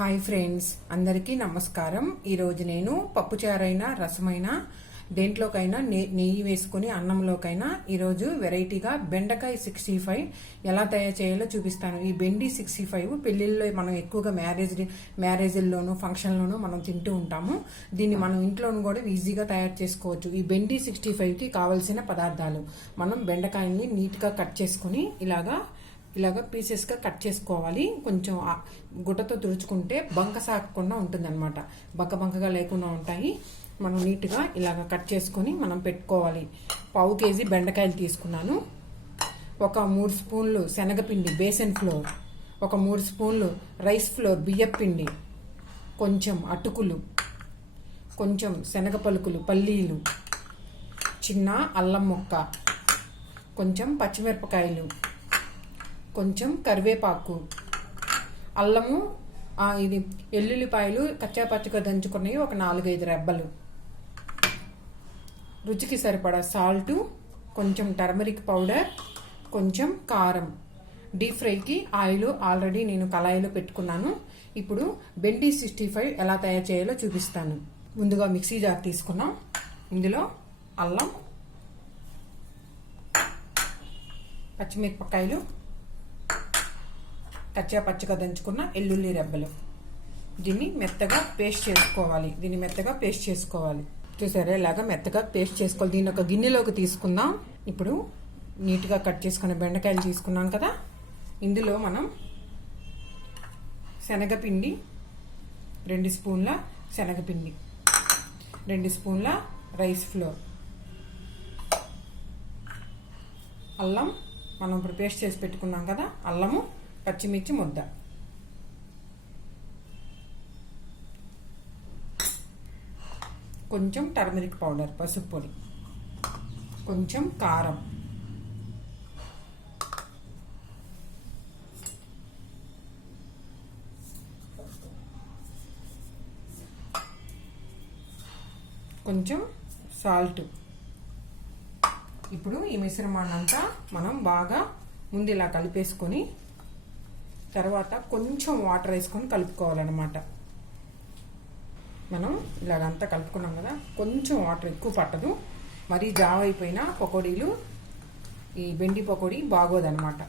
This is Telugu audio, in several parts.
హాయ్ ఫ్రెండ్స్, అందరికీ నమస్కారం. ఈరోజు నేను పప్పుచారైనా రసమైనా దేంట్లోకైనా నెయ్యి వేసుకుని అన్నంలోకైనా ఈరోజు వెరైటీగా బెండకాయ 65 ఎలా తయారు చేయాలో చూపిస్తాను. ఈ బెండి 65 పెళ్లిళ్ళలో మనం ఎక్కువగా మ్యారేజ్ల్లోనూ ఫంక్షన్లోనూ మనం తింటూ ఉంటాము. దీన్ని మనం ఇంట్లోనూ కూడా ఈజీగా తయారు చేసుకోవచ్చు. ఈ బెండి 65కి కావలసిన పదార్థాలు: మనం బెండకాయల్ని నీట్గా కట్ చేసుకుని ఇలాగా పీసెస్గా కట్ చేసుకోవాలి. కొంచెం గుట్టతో తుడుచుకుంటే బంక సాగకుండా ఉంటుంది అనమాట. బంకగా లేకుండా ఉంటాయి. మనం నీట్గా ఇలాగ కట్ చేసుకొని మనం పెట్టుకోవాలి. 1/2 కేజీ బెండకాయలు తీసుకున్నాను. ఒక 3 స్పూన్లు శనగపిండి బేసన్ ఫ్లోర్, ఒక 3 స్పూన్లు రైస్ ఫ్లోర్ బియ్యపిండి, కొంచెం అటుకులు, కొంచెం శనగ పలుకులు పల్లీలు, చిన్న అల్లం ముక్క, కొంచెం పచ్చిమిరపకాయలు, కొంచెం కరివేపాకు, అల్లము, ఇది ఎల్లుల్లిపాయలు కచ్చాపచ్చగా దంచుకున్నవి ఒక 4-5 రెబ్బలు, రుచికి సరిపడా సాల్టు, కొంచెం టర్మరిక్ పౌడర్, కొంచెం కారం. డీప్ ఫ్రైకి ఆయిల్ ఆల్రెడీ నేను కళాయిలో పెట్టుకున్నాను. ఇప్పుడు బెండి 65 ఎలా తయారు చేయాలో చూపిస్తాను. ముందుగా మిక్సీ జార్ తీసుకున్నాం. ఇందులో అల్లం, పచ్చిమిరపకాయలు, కచ్చాపచ్చగా దంచుకున్న ఎల్లుల్లి రెబ్బలు, దీన్ని మెత్తగా పేస్ట్ చేసుకోవాలి. చూసారా, ఇలాగా మెత్తగా పేస్ట్ చేసుకోవాలి. దీన్ని ఒక గిన్నెలోకి తీసుకుందాం. ఇప్పుడు నీట్గా కట్ చేసుకున్న బెండకాయలు తీసుకున్నాం కదా, ఇందులో మనం శనగపిండి 2 స్పూన్ల శనగపిండి, 2 స్పూన్ల రైస్ ఫ్లోర్, అల్లం మనం ఇప్పుడు పేస్ట్ చేసి పెట్టుకున్నాం కదా, అల్లము, పచ్చిమిర్చి ముద్ద, కొంచెం టర్మరిక్ పౌడర్ పసుపు పొడి, కొంచెం కారం, కొంచెం సాల్ట్. ఇప్పుడు ఈ మిశ్రమాన్ని అంతా మనం బాగా ముందు ఇలా కలిపేసుకొని తర్వాత కొంచెం వాటర్ వేసుకొని కలుపుకోవాలన్నమాట. మనం ఇలాగంతా కలుపుకున్నాం కదా, కొంచెం వాటర్ ఎక్కువ పట్టదు. మరీ జావ అయిపోయినా పకోడీలు, ఈ బెండి పకోడీ బాగోదన్నమాట.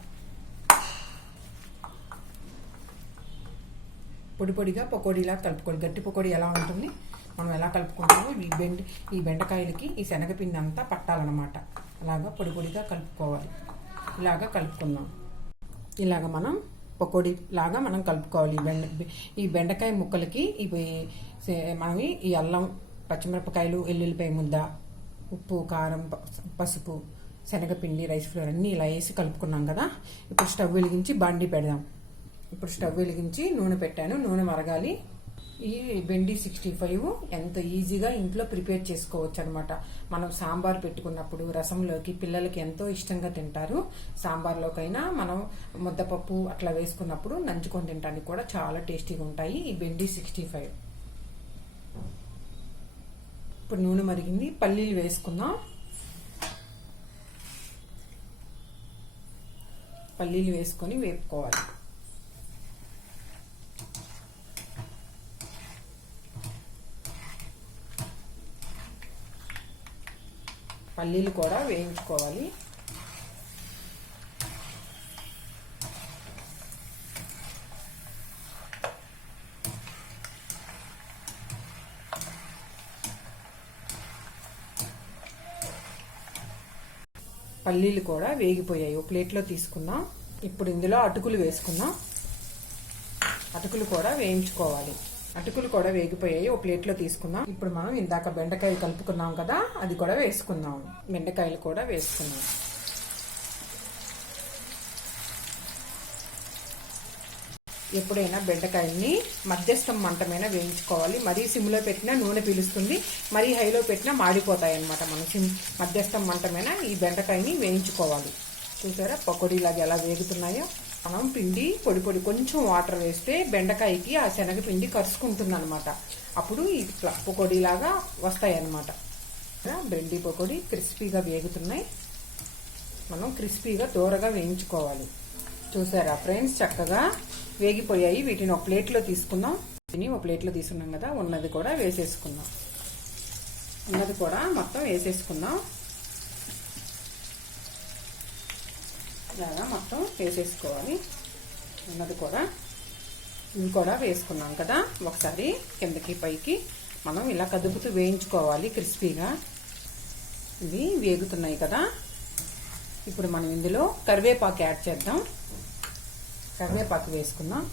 పొడిగా పకోడీలా కలుపుకోవాలి. గట్టి పకోడీ ఎలా ఉంటుంది, మనం ఎలా కలుపుకుంటామో ఈ బెండకాయలకి ఈ శనగపిండి అంతా పట్టాలన్నమాట. అలాగా పొడిగా కలుపుకోవాలి. ఇలాగా కలుపుకుందాం. ఇలాగ మనం పకోడీ లాగా మనం కలుపుకోవాలి. ఈ బెండకాయ ముక్కలకి మనం ఈ అల్లం, పచ్చిమిరపకాయలు, ఎల్లుల్లిపాయ ముద్ద, ఉప్పు, కారం, పసుపు, శనగపిండి, రైస్ ఫ్లోర్ అన్నీ ఇలా వేసి కలుపుకున్నాం కదా. ఇప్పుడు స్టవ్ వెలిగించి బాండీ పెడదాం. ఇప్పుడు స్టవ్ వెలిగించి నూనె పెట్టాను. నూనె మరగాలి. ఈ బెండి 65 ఎంత ఈజీగా ఇంట్లో ప్రిపేర్ చేసుకోవచ్చు అనమాట. మనం సాంబార్ పెట్టుకున్నప్పుడు రసంలోకి పిల్లలకి ఎంతో ఇష్టంగా తింటారు. సాంబార్లోకైనా మనం ముద్దపప్పు అట్లా వేసుకున్నప్పుడు నంచుకొని తినడానికి కూడా చాలా టేస్టీగా ఉంటాయి ఈ బెండి 65. ఇప్పుడు నూనె మరిగింది. పల్లీలు వేసుకుందాం. పల్లీలు వేసుకొని వేపుకోవాలి. పల్లీలు కూడా వేయించుకోవాలి. పల్లీలు కూడా వేగిపోయాయి. ఒక ప్లేట్లో తీసుకుందాం. ఇప్పుడు ఇందులో అటుకులు వేసుకుందాం. అటుకులు కూడా వేయించుకోవాలి. అటుకులు కూడా వేగిపోయాయి. ఒక ప్లేట్లో తీసుకుందాం. ఇప్పుడు మనం ఇందాక బెండకాయలు కలుపుకున్నాం కదా, అది కూడా వేసుకుందాం. బెండకాయలు కూడా వేసుకుందాం. ఎప్పుడైనా బెండకాయల్ని మధ్యస్థం మంట మీద వేయించుకోవాలి. మరీ సిమ్లో పెట్టినా నూనె పీలుస్తుంది, మరీ హైలో పెట్టినా మాడిపోతాయి అన్నమాట. మనం మధ్యస్థం మంట మీద ఈ బెండకాయని వేయించుకోవాలి. చూసారా పకోడీలాగా ఎలా వేగుతున్నాయో. మనం పిండి పొడి కొంచెం వాటర్ వేస్తే బెండకాయకి ఆ శనగపిండి కరుచుకుంటుంది అనమాట. అప్పుడు ఇట్లా పకోడీలాగా వస్తాయి అన్నమాట. బెండి పకోడీ క్రిస్పీగా వేగుతున్నాయి. మనం క్రిస్పీగా దూరగా వేయించుకోవాలి. చూసారా ఫ్రెండ్స్, చక్కగా వేగిపోయాయి. వీటిని ఒక ప్లేట్లో తీసుకుందాం. దీన్ని ఒక ప్లేట్లో తీసుకున్నాం కదా, ఉన్నది కూడా వేసేసుకుందాం. ఉన్నది కూడా మొత్తం వేసేసుకుందాం. ఇలాగా మొత్తం వేసేసుకోవాలి. ఉన్నది కూడా ఇవి కూడా వేసుకున్నాం కదా, ఒకసారి కిందకి పైకి మనం ఇలా కదుపుతూ వేయించుకోవాలి క్రిస్పీగా. ఇవి వేగుతున్నాయి కదా, ఇప్పుడు మనం ఇందులో కరివేపాకు యాడ్ చేద్దాం. కరివేపాకు వేసుకుందాం.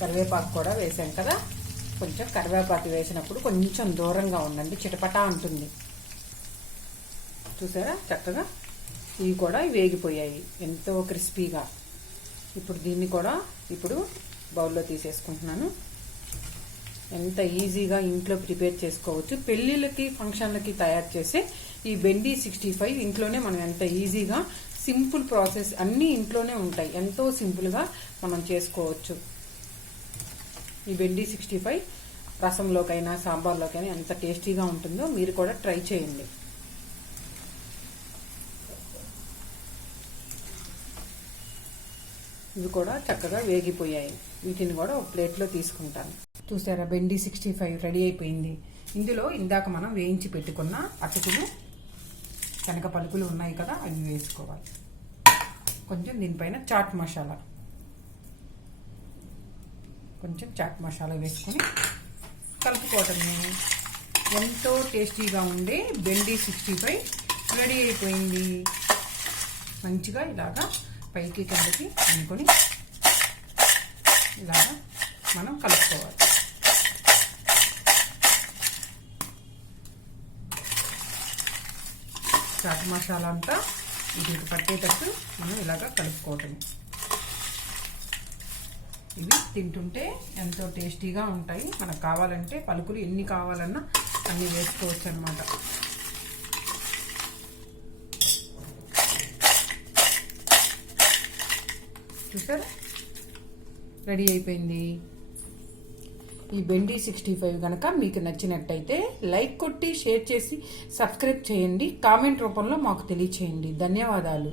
కరివేపాకు కూడా వేసాం కదా, కొంచెం కరివేపాకు వేసినప్పుడు కొంచెం దూరంగా ఉండండి, చిటపటా ఉంటుంది. చూసారా చక్కగా ఇవి కూడా వేగిపోయాయి ఎంతో క్రిస్పీగా. ఇప్పుడు దీన్ని కూడా ఇప్పుడు బౌల్లో తీసేసుకుంటున్నాను. ఎంత ఈజీగా ఇంట్లో ప్రిపేర్ చేసుకోవచ్చు. పెళ్ళిళ్ళకి ఫంక్షన్లకి తయారు చేసే ఈ బెండి 65 ఇంట్లోనే మనం ఎంత ఈజీగా, సింపుల్ ప్రాసెస్, అన్నీ ఇంట్లోనే ఉంటాయి. ఎంతో సింపుల్గా మనం చేసుకోవచ్చు. ఈ బెండి 65 రసంలోకైనా సాంబార్లోకైనా ఎంత టేస్టీగా ఉంటుందో మీరు కూడా ట్రై చేయండి. ఇవి కూడా చక్కగా వేగిపోయాయి. వీటిని కూడా ఒక ప్లేట్లో తీసుకుంటాను. చూసారా, బెండి 65 రెడీ అయిపోయింది. ఇందులో ఇందాక మనం వేయించి పెట్టుకున్న అటుకులు, శనగ పలుకులు ఉన్నాయి కదా, అవి వేసుకోవాలి. కొంచెం దీనిపైన చాట్ మసాలా, కొంచెం చాట్ మసాలా వేసుకొని కలుపుకోవటమే. ఎంతో టేస్టీగా ఉండే బెండి 65 రెడీ అయిపోయింది. మంచిగా ఇలాగా పైకి కిందకి అనుకొని ఇలాగా మనం కలుపుకోవాలి. చాట్ మసాలా అంతా వీటికి పట్టేటట్టు మనం ఇలాగా కలుపుకోవటం. ఇవి తింటుంటే ఎంతో టేస్టీగా ఉంటాయి. మనకు కావాలంటే పలుకులు ఎన్ని కావాలన్నా అన్ని వేసుకోవచ్చు అన్నమాట. చూసారా, రెడీ అయిపోయింది. ఈ బెండి 65 కనుక మీకు నచ్చినట్టయితే లైక్ కొట్టి, షేర్ చేసి, సబ్స్క్రైబ్ చేయండి. కామెంట్ రూపంలో మాకు తెలియచేయండి. ధన్యవాదాలు.